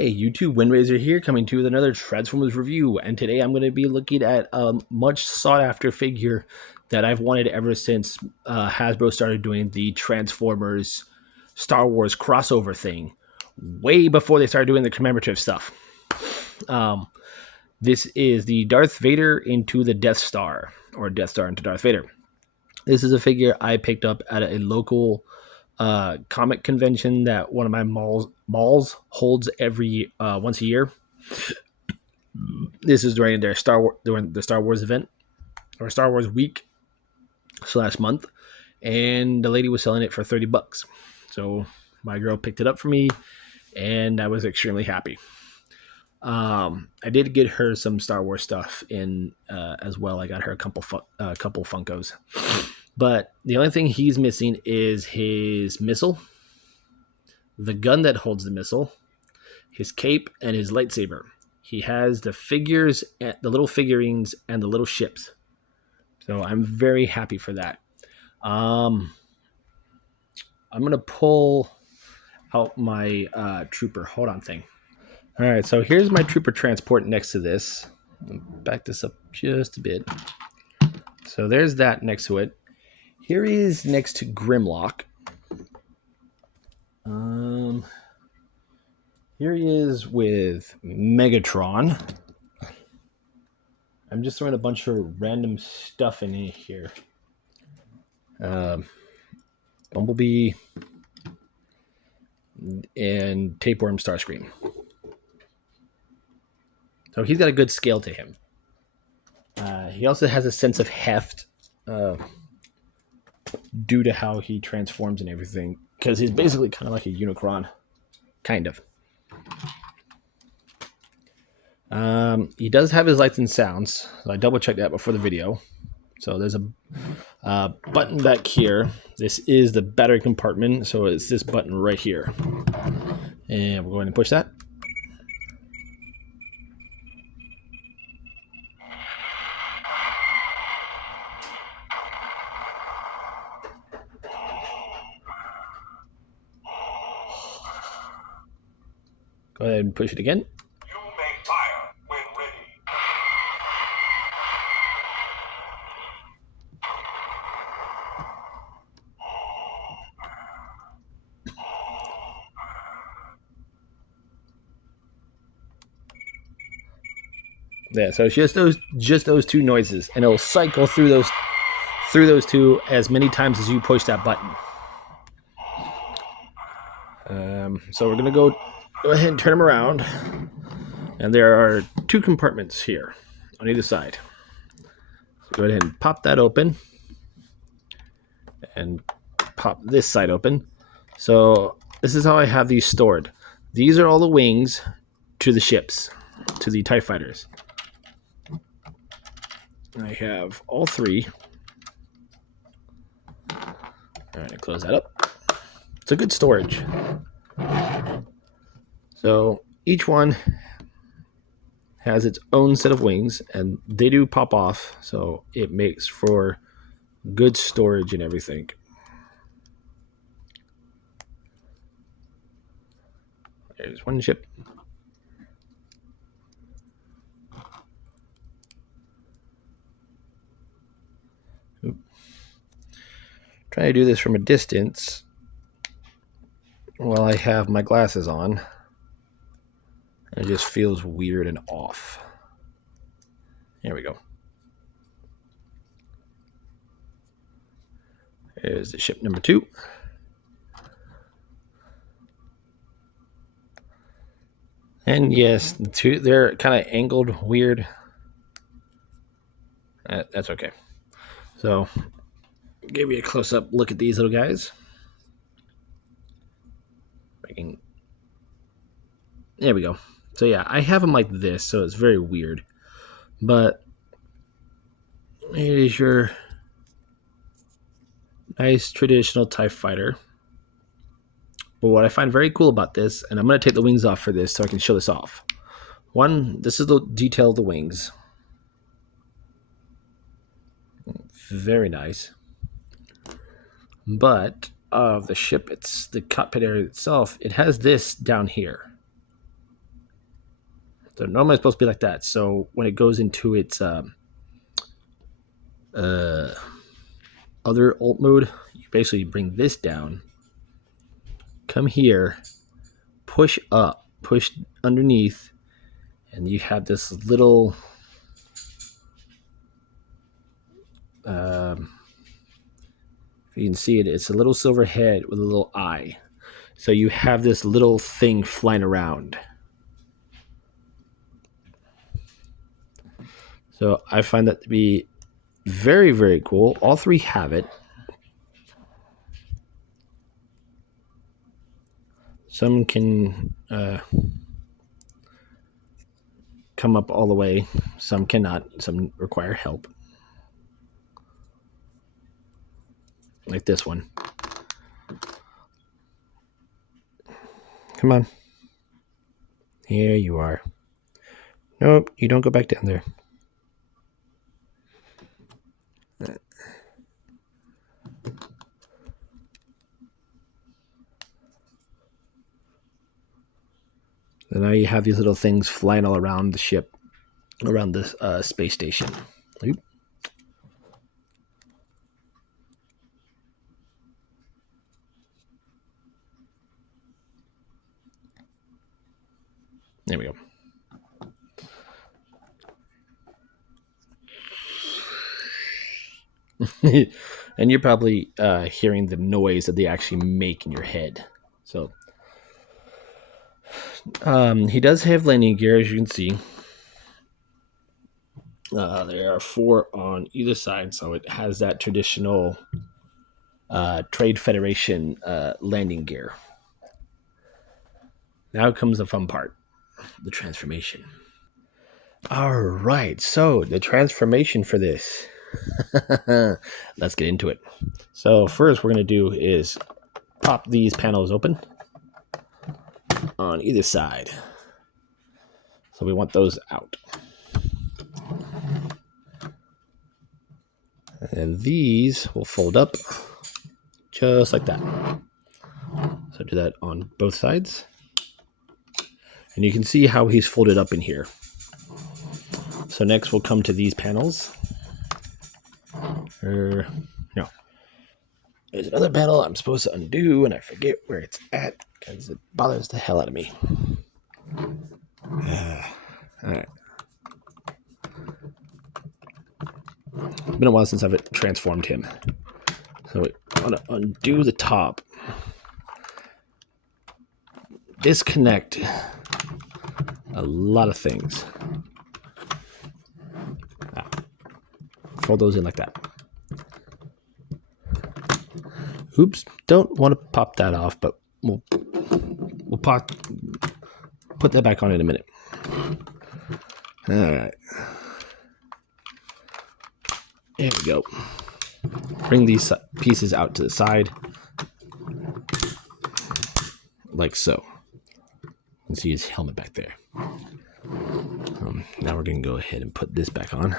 Hey YouTube, Windraiser here, coming to you with another Transformers review, and today I'm going to be looking at a much sought after figure that I've wanted ever since Hasbro started doing the Transformers Star Wars crossover thing, way before they started doing the commemorative stuff. This is the Darth Vader into the Death Star, or Death Star into Darth Vader. This is a figure I picked up at a local comic convention that one of my malls holds every once a year. This is during the Star Wars event or Star Wars week / month, and the lady was selling it for $30. So my girl picked it up for me, and I was extremely happy. I did get her some Star Wars stuff in as well. I got her a couple Funkos. But the only thing he's missing is his missile, the gun that holds the missile, his cape, and his lightsaber. He has the figures, the little figurines, and the little ships. So I'm very happy for that. I'm going to pull out my trooper. Hold on thing. All right, so here's my trooper transport next to this. Back this up just a bit. So there's that next to it. Here he is next to Grimlock. Here he is with Megatron. I'm just throwing a bunch of random stuff in here. Bumblebee and Tapeworm Starscream. So he's got a good scale to him. He also has a sense of heft due to how he transforms and everything, because he's basically kind of like a Unicron, kind of. He does have his lights and sounds. So I double checked that before the video. So there's a button back here. This is the battery compartment, so it's this button right here, and we're going to push that. Go ahead and push it again. You may fire when ready. Yeah, so it's just those two noises, and it'll cycle through those two as many times as you push that button. So we're gonna go ahead and turn them around, and there are two compartments here on either side. So go ahead and pop that open, and pop this side open. So this is how I have these stored. These are all the wings to the ships, to the TIE fighters. I have all three. All right, close that up. It's a good storage. So each one has its own set of wings, and they do pop off, so it makes for good storage and everything. There's one ship. Trying to do this from a distance while I have my glasses on. It just feels weird and off. There we go. There's the ship number 2. And yes, the two, they're kind of angled weird. That's okay. So, give you a close-up look at these little guys. There we go. So yeah, I have them like this, so it's very weird. But it is your nice traditional TIE fighter. But what I find very cool about this, and I'm going to take the wings off for this so I can show this off. One, this is the detail of the wings. Very nice. But of the ship, it's the cockpit area itself, it has this down here. They're normally supposed to be like that. So when it goes into its other alt mode, you basically bring this down, come here, push up, push underneath, and you have this little if you can see it, it's a little silver head with a little eye. So you have this little thing flying around. So I find that to be very, very cool. All three have it. Some can come up all the way. Some cannot. Some require help. Like this one. Come on. Here you are. Nope, you don't go back down there. So now you have these little things flying all around the ship, around this space station. Oop. There we go. And you're probably hearing the noise that they actually make in your head. So he does have landing gear, as you can see. There are 4 on either side, so it has that traditional Trade Federation landing gear. Now comes the fun part, the transformation. All right, so the transformation for this. Let's get into it. So first we're going to do is pop these panels open on either side. So we want those out. And these will fold up just like that. So do that on both sides. And you can see how he's folded up in here. So next we'll come to these panels. No. There's another panel I'm supposed to undo, and I forget where it's at because it bothers the hell out of me. All right. It's been a while since I've transformed him. So I want to undo the top. Disconnect a lot of things. Fold those in like that. Oops, don't want to pop that off, but we'll put that back on in a minute. All right. There we go. Bring these pieces out to the side. Like so. You can see his helmet back there. Now we're going to go ahead and put this back on.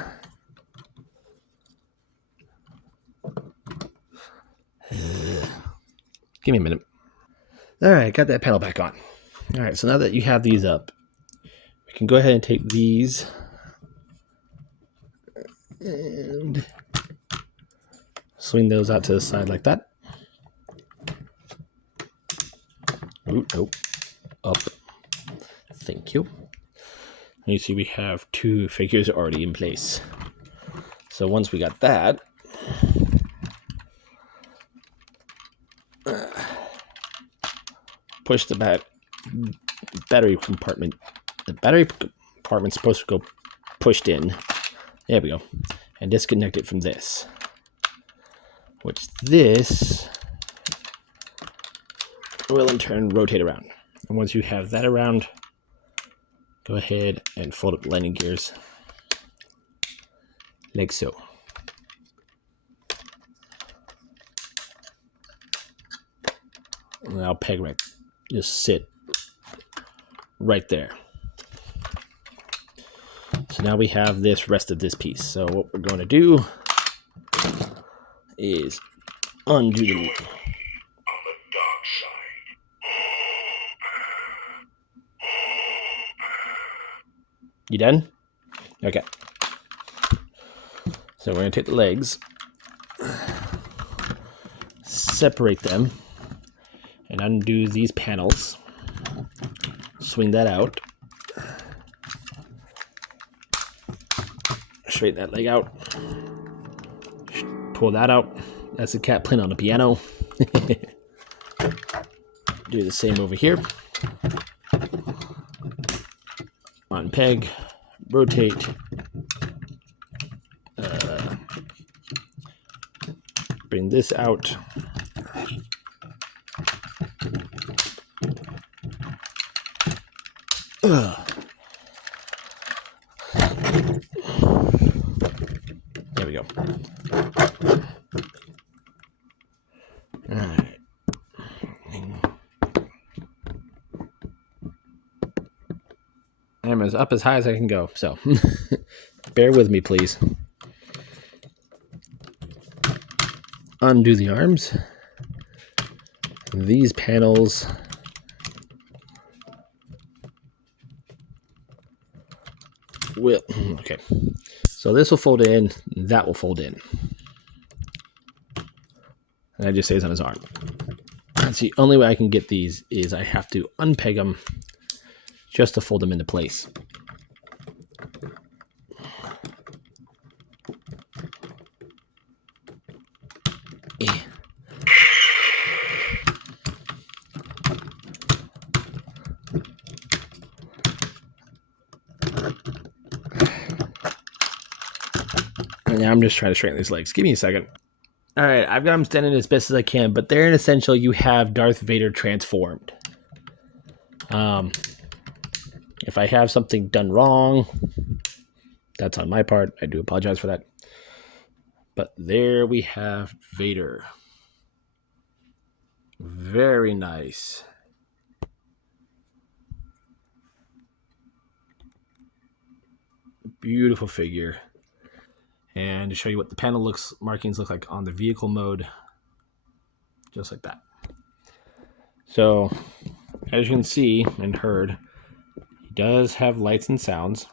Give me a minute. All right, got that panel back on. All right, so now that you have these up, we can go ahead and take these and swing those out to the side like that. Ooh, nope. Up. Thank you. And you see we have 2 figures already in place. So once we got that, push the battery compartment. The battery compartment's supposed to go pushed in. There we go. And disconnect it from this. Which this will in turn rotate around. And once you have that around, go ahead and fold up the landing gears. Like so. And I'll peg right. Just sit right there. So now we have this rest of this piece. So what we're going to do is undo the... On the dark side. You done? Okay. So we're going to take the legs, separate them, and undo these panels. Swing that out. Straighten that leg out. Pull that out. That's the cat playing on the piano. Do the same over here. Unpeg, rotate, bring this out. There we go. All right. I'm as up as high as I can go, so bear with me, please. Undo the arms. These panels will... Okay. So this will fold in, that will fold in. And that just stays on his arm. That's the only way I can get these is I have to unpeg them just to fold them into place. And I'm just trying to straighten these legs. Give me a second. All right, I've got them standing as best as I can, but there in essential you have Darth Vader transformed. If I have something done wrong, that's on my part. I do apologize for that. But there we have Vader. Very nice. Beautiful figure. And to show you what the panel markings look like on the vehicle mode, just like that. So, as you can see and heard, he does have lights and sounds.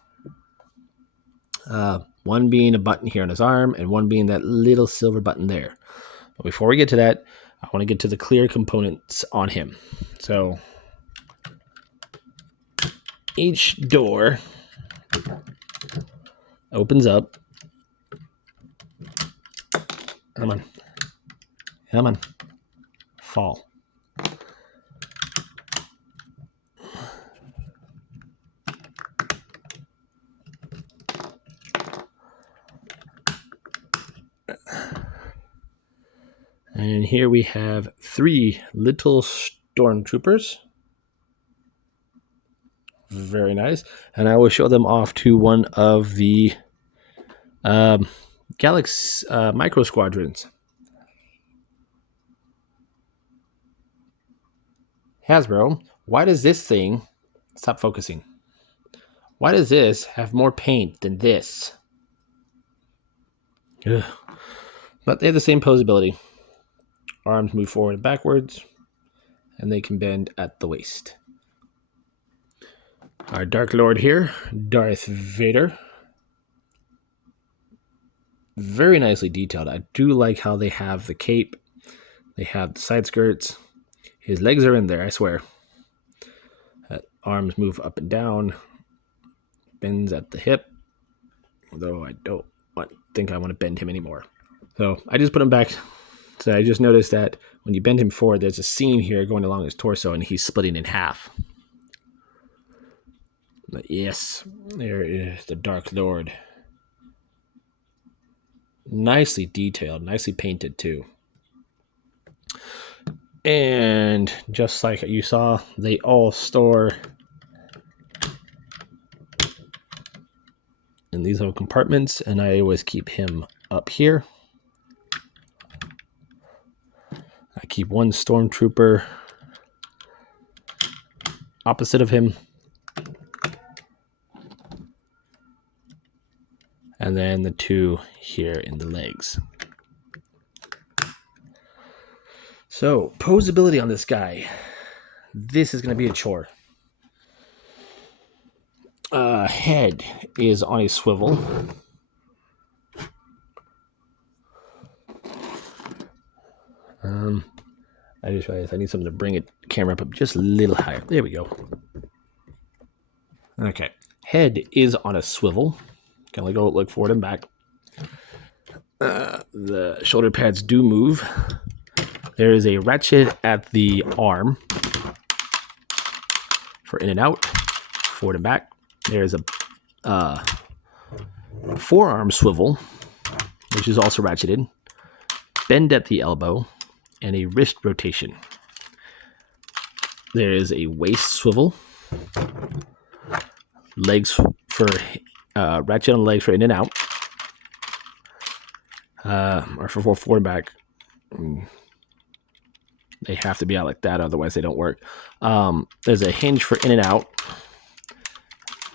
One being a button here on his arm, and one being that little silver button there. But before we get to that, I want to get to the clear components on him. So, each door opens up. Come on. Come on. Fall. And here we have 3 little stormtroopers. Very nice. And I will show them off to one of the Galaxy micro squadrons. Hasbro, why does this thing... Stop focusing. Why does this have more paint than this? Ugh. But they have the same posability. Arms move forward and backwards, and they can bend at the waist. Our Dark Lord here, Darth Vader. Very nicely detailed. I do like how they have the cape. They have the side skirts. His legs are in there, I swear. Arms move up and down. Bends at the hip. Although I don't think I want to bend him anymore. So I just put him back. So I just noticed that when you bend him forward, there's a seam here going along his torso, and he's splitting in half. But yes, there is the Dark Lord. Nicely detailed, nicely painted too. And just like you saw, they all store in these little compartments, and I always keep him up here. I keep one stormtrooper opposite of him. And then the 2 here in the legs. So, posability on this guy. This is going to be a chore. Head is on a swivel. I just realized I need something to bring it camera up just a little higher. There we go. Okay. Head is on a swivel. Can only go look forward and back. The shoulder pads do move. There is a ratchet at the arm for in and out, forward and back. There's a forearm swivel, which is also ratcheted, bend at the elbow, and a wrist rotation. There is a waist swivel, legs for ratchet on the legs for in and out, or for forward and back. They have to be out like that, otherwise they don't work. There's a hinge for in and out.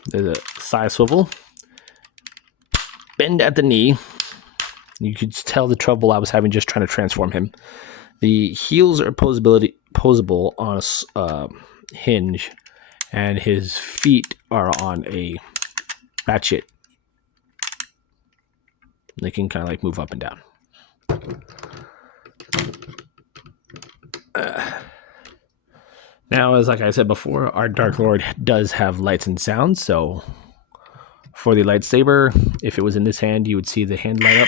There's a side swivel, bend at the knee. You could tell the trouble I was having just trying to transform him. The heels are posable on a hinge, and his feet are on a ratchet. They can kind of like move up and down. Now, as like I said before, our Dark Lord does have lights and sounds. So for the lightsaber, if it was in this hand, you would see the hand light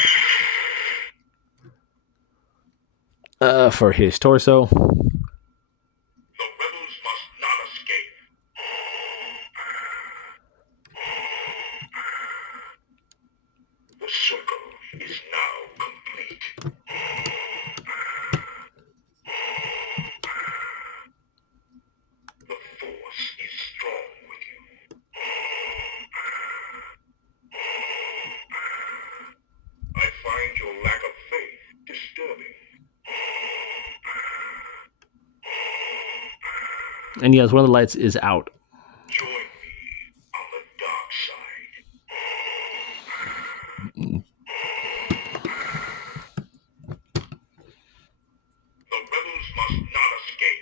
up. For his torso, The rebels must not escape. The circle is now complete. The Force is strong with you. I find your lack of faith disturbing. and yes, one of the lights is out. Join me on the dark side. The rebels must not escape.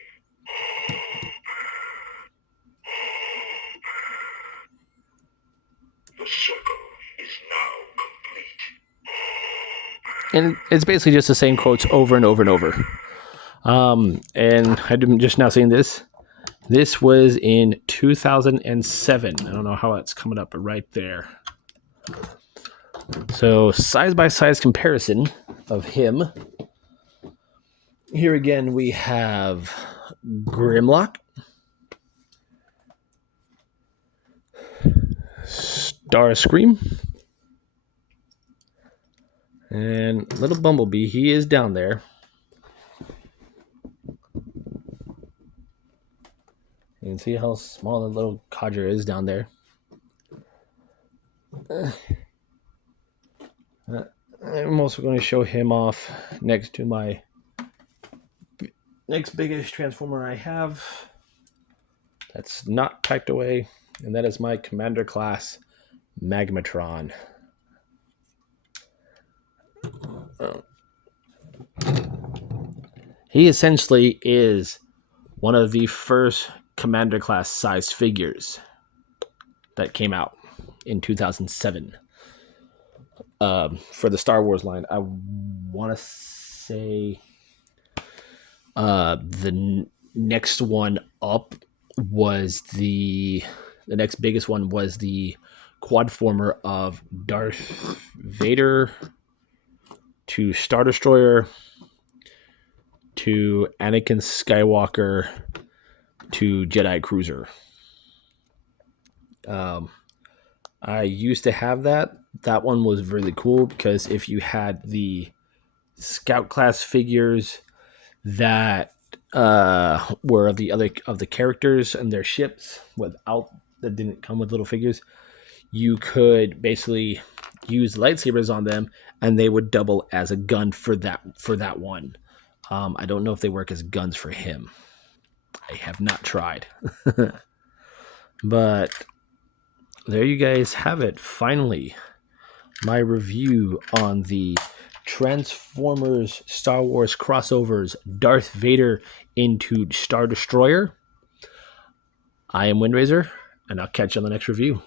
The circle is now complete. And it's basically just the same quotes over and over and over. And I'm just now seeing this. This was in 2007. I don't know how it's coming up, but right there. So size by size comparison of him. Here again we have Grimlock, Starscream, and little Bumblebee. He is down there. You can see how small the little codger is down there. I'm also going to show him off next to my next biggest transformer I have. That's not packed away, and that is my Commander class Magmatron. He essentially is one of the first Commander class size figures that came out in 2007 for the Star Wars line. I want to say the next one up was the next biggest one was the quadformer of Darth Vader to Star Destroyer to Anakin Skywalker to Jedi Cruiser. I used to have that. That one was really cool because if you had the Scout class figures that were of the other of the characters and their ships without that didn't come with little figures, you could basically use lightsabers on them and they would double as a gun for that one. I don't know if they work as guns for him. I have not tried. But there you guys have it. Finally, my review on the Transformers Star Wars crossovers Darth Vader into Star Destroyer. I am Windraiser, and I'll catch you on the next review.